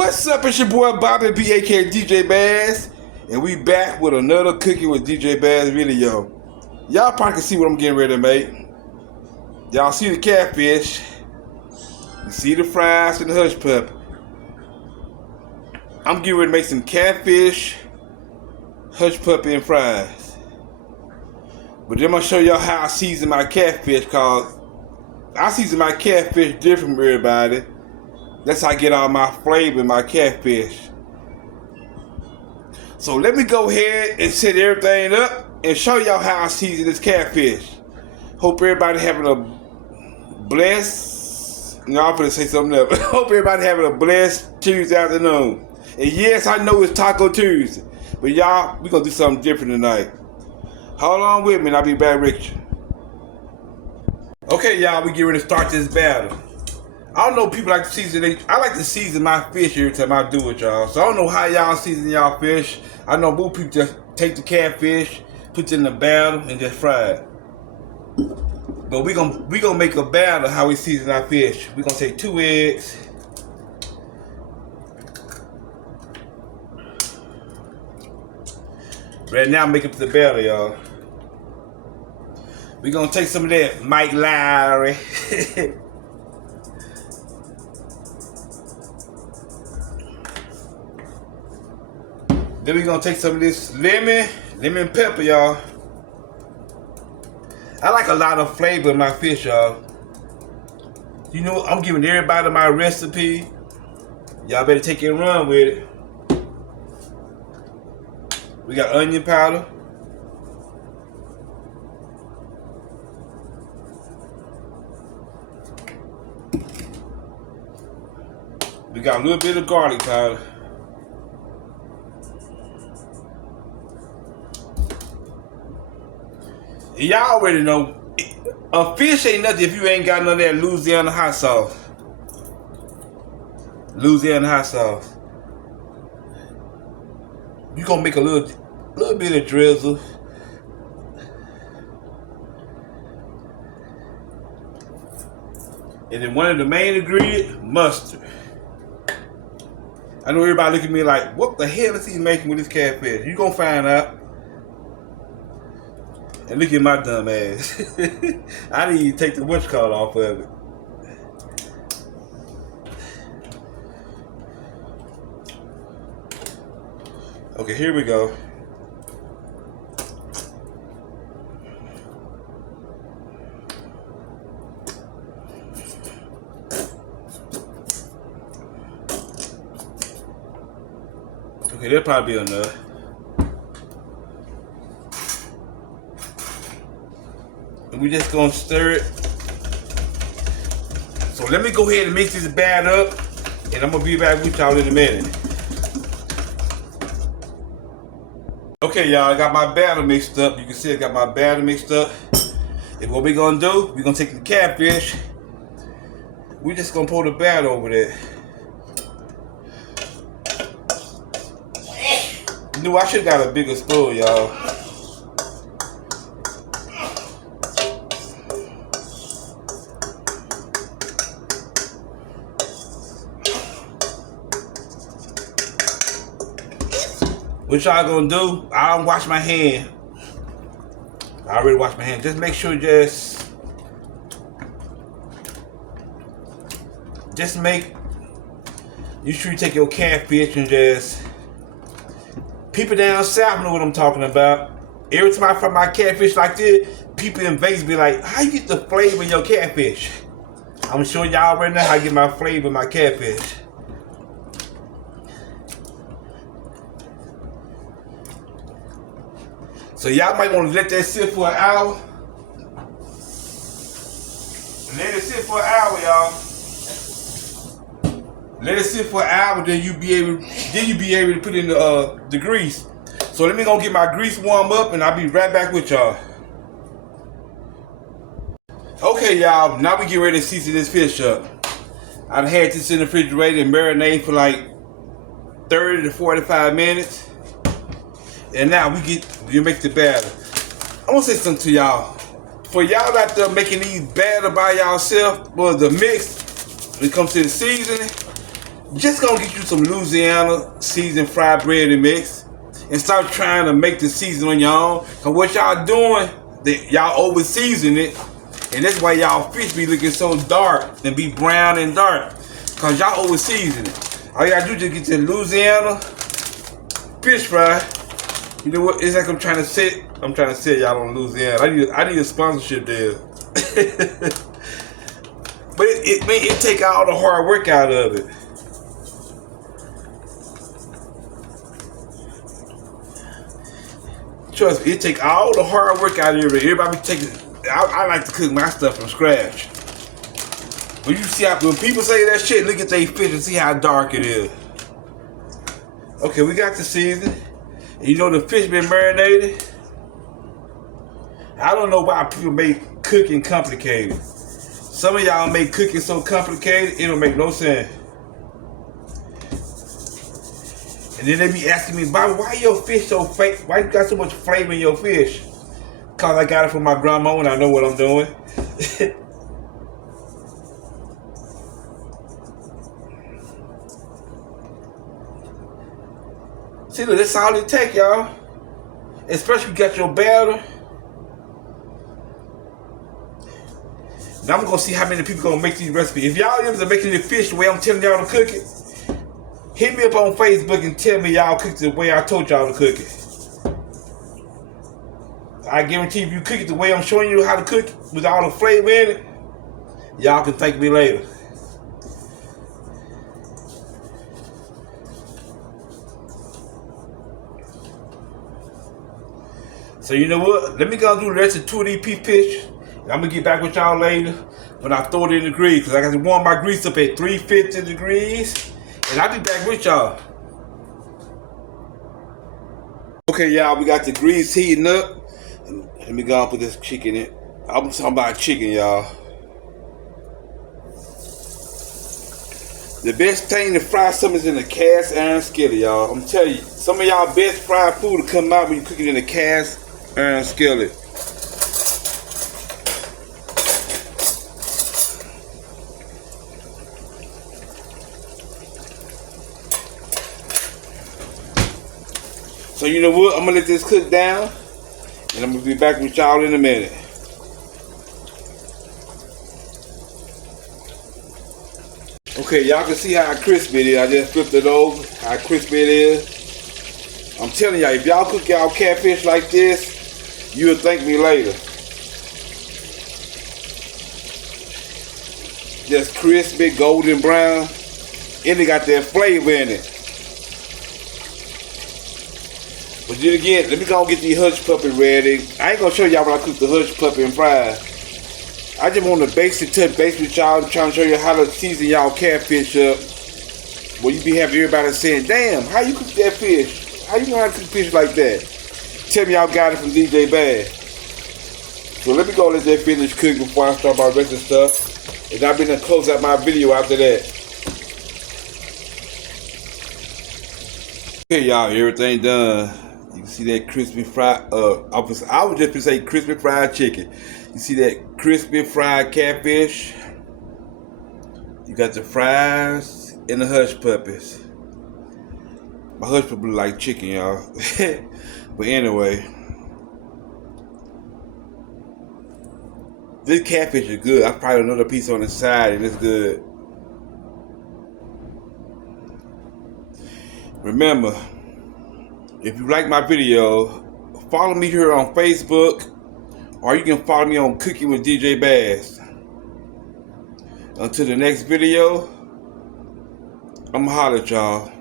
What's up? It's your boy Bobby B, aka DJ Bass, and we back with another Cooking with DJ Bass video. Y'all probably can see what I'm getting ready to make. Y'all see the catfish, you see the fries and the hush pup. I'm getting ready to make some catfish, hush puppy, and fries. But then I'm gonna show y'all how I season my catfish, cause I season my catfish different from everybody. That's how I get all my flavor in my catfish. So let me go ahead and set everything up and show y'all how I season this catfish. Hope everybody having a blessed, no, I'm gonna say something else. Hope everybody having a blessed Tuesday afternoon. And yes, I know it's Taco Tuesday, but y'all, we gonna do something different tonight. Hold on with me and I'll be back with you. Okay, y'all, we get ready to start this battle. I don't know, people like to season. I like to season my fish every time I do it, y'all. So I don't know how y'all season y'all fish. I know most people just take the catfish, put it in the batter, and just fry it. But we gonna make a batter how we season our fish. We gonna take 2 eggs. Right now, I'm making the batter, y'all. We gonna take some of that Mike Lowry. Then we're gonna take some of this lemon pepper, y'all. I like a lot of flavor in my fish, y'all. You know, I'm giving everybody my recipe. Y'all better take it and run with it. We got onion powder. We got a little bit of garlic powder. Y'all already know, a fish ain't nothing if you ain't got none of that Louisiana hot sauce. Louisiana hot sauce. You gonna make a little bit of drizzle. And then one of the main ingredients, mustard. I know everybody look at me like, what the hell is he making with this catfish? You gonna find out. And look at my dumb ass. I didn't even take the whatchamacallit off of it. Okay, here we go. Okay, that'll probably be enough. And we just gonna stir it. So let me go ahead and mix this batter up, and I'm gonna be back with y'all in a minute. Okay, y'all, I got my batter mixed up. You can see I got my batter mixed up. And what we gonna do, we're gonna take the catfish. We just gonna pour the batter over there. You know, I should've got a bigger spoon, y'all. What y'all gonna do? I don't wash my hand. I already washed my hand. Just make sure you sure you take your catfish and just, people down south know what I'm talking about. Every time I fry my catfish like this, people in Vegas be like, how you get the flavor in your catfish? I'm sure y'all already know how I get my flavor in my catfish. So y'all might want to let that sit for an hour. Let it sit for an hour, y'all. Let it sit for an hour, then you be able to put in the grease. So let me go get my grease warm up, and I'll be right back with y'all. Okay, y'all. Now we get ready to season this fish up. I've had this in the refrigerator and marinate for like 30 to 45 minutes. And now we make the batter. I want to say something to y'all. For y'all out there making these batter by yourself, well, the mix, when it comes to the seasoning, Just gonna get you some Louisiana seasoned fried bread and mix and start trying to make the season on your own. Cause what y'all doing, y'all over season it, and that's why y'all fish be looking so dark and be brown and dark. Cause y'all over season it. All you gotta do is just get the Louisiana fish fry. You know what? It's like I'm trying to sell y'all on Louisiana. I need a sponsorship there. But it take all the hard work out of it. Trust me, it take all the hard work out of it. Everybody taking. I like to cook my stuff from scratch. When you see when people say that shit, look at their fish and see how dark it is. Okay, we got the season. And you know the fish been marinated. I don't know why people make cooking complicated. Some of y'all make cooking so complicated, it don't make no sense. And then they be asking me, Bobby, why your fish so fake? Why you got so much flavor in your fish? Cause I got it from my grandma and I know what I'm doing. See, look, that's all it take, y'all. Especially if you got your batter. Now I'm gonna see how many people gonna make these recipes. If y'all ever making the fish the way I'm telling y'all to cook it, hit me up on Facebook and tell me y'all cooked it the way I told y'all to cook it. I guarantee if you cook it the way I'm showing you how to cook it with all the flavor in it, y'all can thank me later. So you know what? Let me go do the rest of 2 of these fish. And I'm gonna get back with y'all later when I throw it in the grease. Cause I got to warm my grease up at 350 degrees. And I'll be back with y'all. Okay, y'all, we got the grease heating up. Let me go and put this chicken in. I'm talking about chicken, y'all. The best thing to fry something is in a cast iron skillet, y'all. I'm telling you, some of y'all best fried food will come out when you cook it in a cast iron skillet. So you know what? I'm gonna let this cook down, and I'm gonna be back with y'all in a minute. Okay, y'all can see how crispy it is. I just flipped it over, how crispy it is. I'm telling y'all, if y'all cook y'all catfish like this, you'll thank me later. Just crispy, golden brown, and it got that flavor in it. But then again, let me go and get the hush puppy ready. I ain't gonna show y'all when I cook the hush puppy and fry. I just want to basic touch base with y'all, trying to show you how to season y'all catfish up. Well, you be having everybody saying, damn, how you cook that fish? How you know how to cook fish like that? Tell me y'all got it from DJ Bad. So let me go let that finish cook before I start my rest of stuff. And I'll be gonna close out my video after that. Okay, y'all, everything done. You can see that crispy fried, I was just gonna say crispy fried chicken. You see that crispy fried catfish? You got the fries and the hush puppies. My hush puppy look like chicken, y'all. But anyway, this catfish is good. I probably another piece on the side and it's good. Remember, if you like my video, follow me here on Facebook, or you can follow me on Cooking with DJ Bass. Until the next video, I'm gonna holler at y'all.